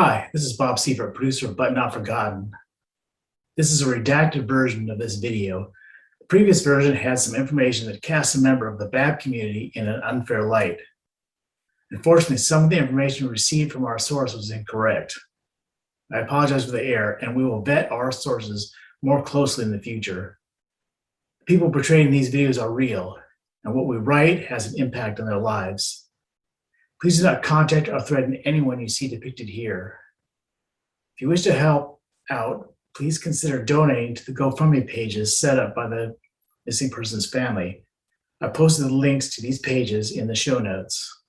Hi, this is Bob Seifert, producer of But Not Forgotten. This is a redacted version of this video. The previous version had some information that casts a member of the Babb community in an unfair light. Unfortunately, some of the information we received from our source was incorrect. I apologize for the error, and we will vet our sources more closely in the future. The people portrayed in these videos are real, and what we write has an impact on their lives. Please do not contact or threaten anyone you see depicted here. If you wish to help out, please consider donating to the GoFundMe pages set up by the missing person's family. I posted the links to these pages in the show notes.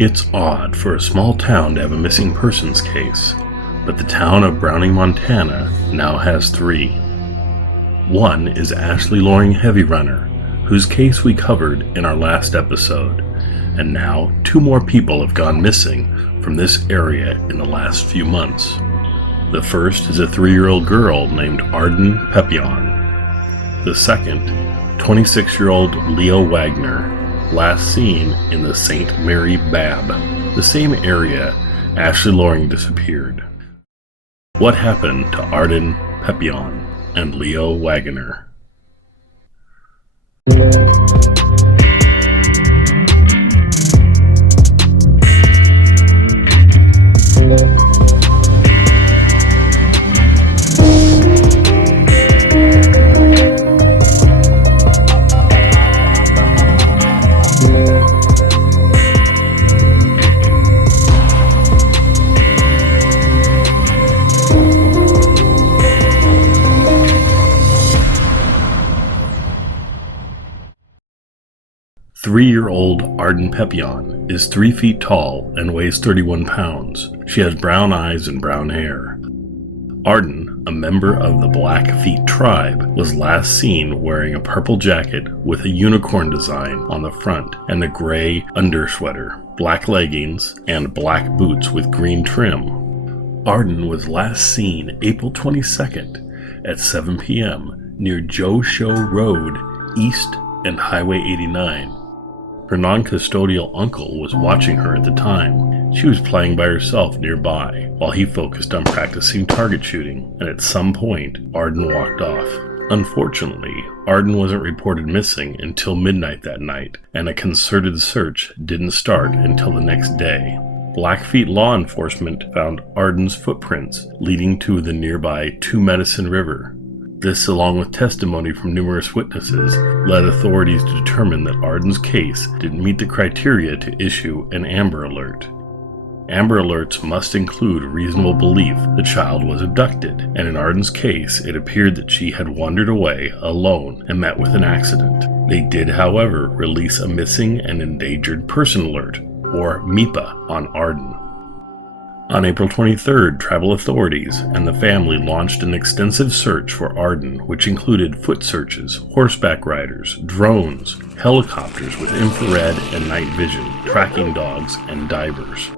It's odd for a small town to have a missing persons case, but the town of Browning, Montana now has three. One is Ashley Loring Heavyrunner, whose case we covered in our last episode, and now two more people have gone missing from this area in the last few months. The first is a 3-year-old girl named Arden Pepion. The second, 26-year-old Leo Wagner, last seen in the Saint Mary Babb, the same area Ashley Loring disappeared. What happened to Arden Pepion and Leo Wagner? Three-year-old Arden Pepion is 3 feet tall and weighs 31 pounds. She has brown eyes and brown hair. Arden, a member of the Blackfeet tribe, was last seen wearing a purple jacket with a unicorn design on the front and a gray undersweater, black leggings, and black boots with green trim. Arden was last seen April 22nd at 7 p.m. near Joe Show Road East and Highway 89. Her non-custodial uncle was watching her at the time. She was playing by herself nearby, while he focused on practicing target shooting, and at some point, Arden walked off. Unfortunately, Arden wasn't reported missing until midnight that night, and a concerted search didn't start until the next day. Blackfeet law enforcement found Arden's footprints leading to the nearby Two Medicine River. This, along with testimony from numerous witnesses, led authorities to determine that Arden's case didn't meet the criteria to issue an Amber Alert. Amber Alerts must include reasonable belief the child was abducted, and in Arden's case, it appeared that she had wandered away alone and met with an accident. They did, however, release a Missing and Endangered Person Alert, or MIPA, on Arden. On April 23rd, travel authorities and the family launched an extensive search for Arden, which included foot searches, horseback riders, drones, helicopters with infrared and night vision, tracking dogs, and divers.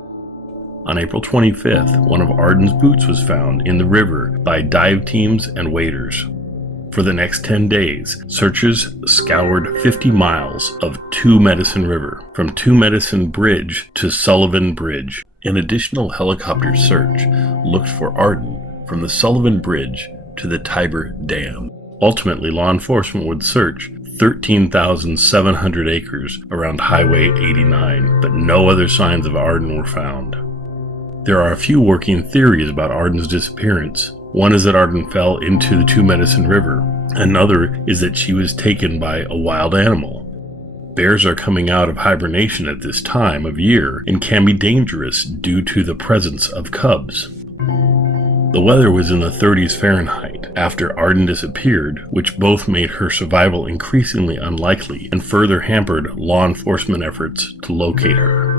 On April 25th, one of Arden's boots was found in the river by dive teams and waders. For the next 10 days, searchers scoured 50 miles of Two Medicine River, from Two Medicine Bridge to Sullivan Bridge. An additional helicopter search looked for Arden from the Sullivan Bridge to the Tiber Dam. Ultimately, law enforcement would search 13,700 acres around Highway 89, but no other signs of Arden were found. There are a few working theories about Arden's disappearance. One is that Arden fell into the Two Medicine River. Another is that she was taken by a wild animal. Bears are coming out of hibernation at this time of year and can be dangerous due to the presence of cubs. The weather was in the 30s Fahrenheit after Arden disappeared, which both made her survival increasingly unlikely and further hampered law enforcement efforts to locate her.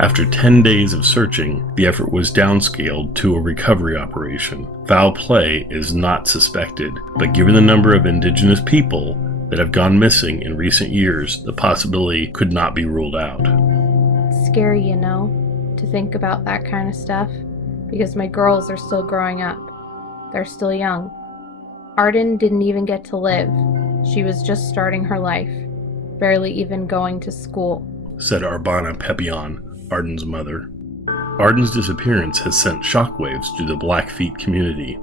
After 10 days of searching, the effort was downscaled to a recovery operation. Foul play is not suspected, but given the number of indigenous people that have gone missing in recent years, the possibility could not be ruled out. It's scary, to think about that kind of stuff, because my girls are still growing up. They're still young. Arden didn't even get to live. She was just starting her life, barely even going to school, said Arden Pepion, Arden's mother. Arden's disappearance has sent shockwaves through the Blackfeet community.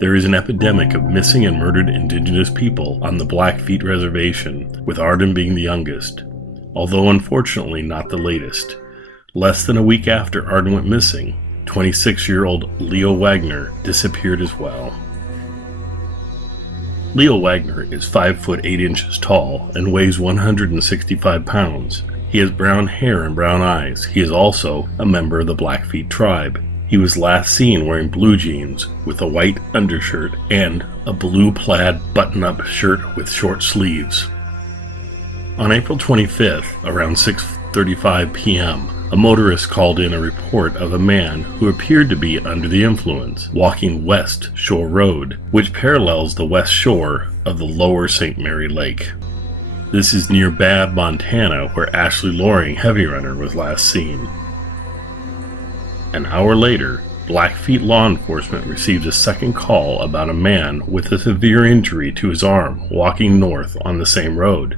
There is an epidemic of missing and murdered indigenous people on the Blackfeet reservation, with Arden being the youngest, although unfortunately not the latest. Less than a week after Arden went missing, 26-year-old Leo Wagner disappeared as well. Leo Wagner is 5 foot 8 inches tall and weighs 165 pounds. He has brown hair and brown eyes. He is also a member of the Blackfeet tribe. He was last seen wearing blue jeans with a white undershirt and a blue plaid button-up shirt with short sleeves. On April 25th, around 6:35 p.m., a motorist called in a report of a man who appeared to be under the influence, walking West Shore Road, which parallels the west shore of the lower Saint Mary Lake. This is near Babb, Montana, where Ashley Loring Heavyrunner was last seen. An hour later, Blackfeet law enforcement received a second call about a man with a severe injury to his arm walking north on the same road.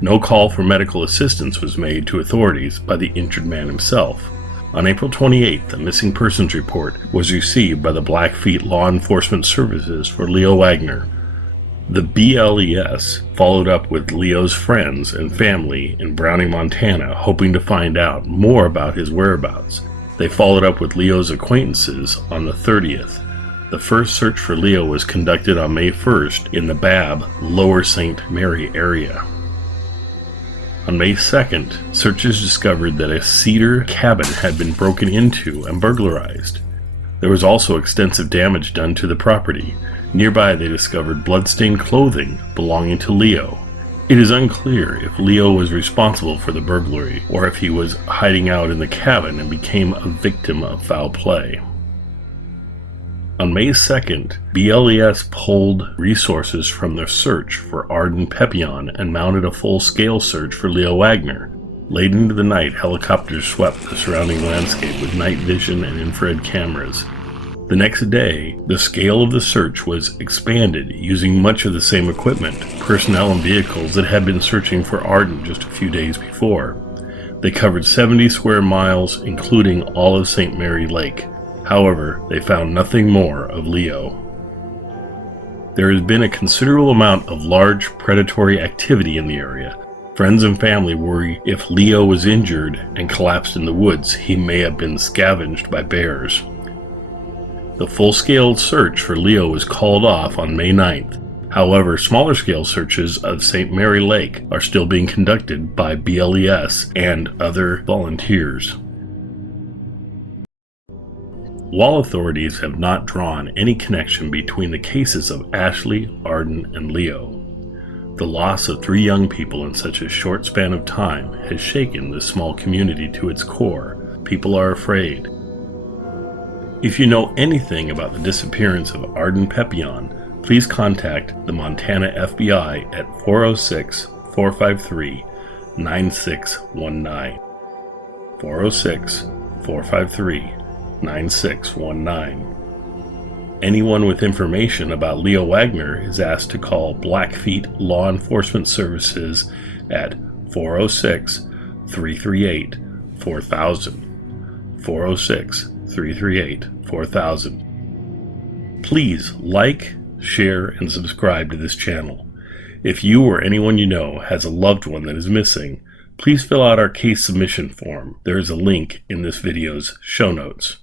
No call for medical assistance was made to authorities by the injured man himself. On April 28th, a missing persons report was received by the Blackfeet Law Enforcement Services for Leo Wagner. The BLES followed up with Leo's friends and family in Browning, Montana, hoping to find out more about his whereabouts. They followed up with Leo's acquaintances on the 30th. The first search for Leo was conducted on May 1st in the Babb, Lower Saint Mary area. On May 2nd, searchers discovered that a cedar cabin had been broken into and burglarized. There was also extensive damage done to the property. Nearby, they discovered blood-stained clothing belonging to Leo. It is unclear if Leo was responsible for the burglary or if he was hiding out in the cabin and became a victim of foul play. On May 2nd, BLES pulled resources from their search for Arden Pepion and mounted a full-scale search for Leo Wagner. Late into the night, helicopters swept the surrounding landscape with night vision and infrared cameras. The next day, the scale of the search was expanded using much of the same equipment, personnel and vehicles that had been searching for Arden just a few days before. They covered 70 square miles, including all of Saint Mary Lake. However, they found nothing more of Leo. There has been a considerable amount of large predatory activity in the area. Friends and family worry if Leo was injured and collapsed in the woods, he may have been scavenged by bears. The full-scale search for Leo was called off on May 9th. However, smaller-scale searches of Saint Mary Lake are still being conducted by BLES and other volunteers. While authorities have not drawn any connection between the cases of Ashley, Arden, and Leo, the loss of 3 young people in such a short span of time has shaken this small community to its core. People are afraid. If you know anything about the disappearance of Arden Pepion, please contact the Montana FBI at 406-453-9619. 406-453-9619. Anyone with information about Leo Wagner is asked to call Blackfeet Law Enforcement Services at 406-338-4000. 406-338-4000. Please like, share, and subscribe to this channel. If you or anyone you know has a loved one that is missing, please fill out our case submission form. There is a link in this video's show notes.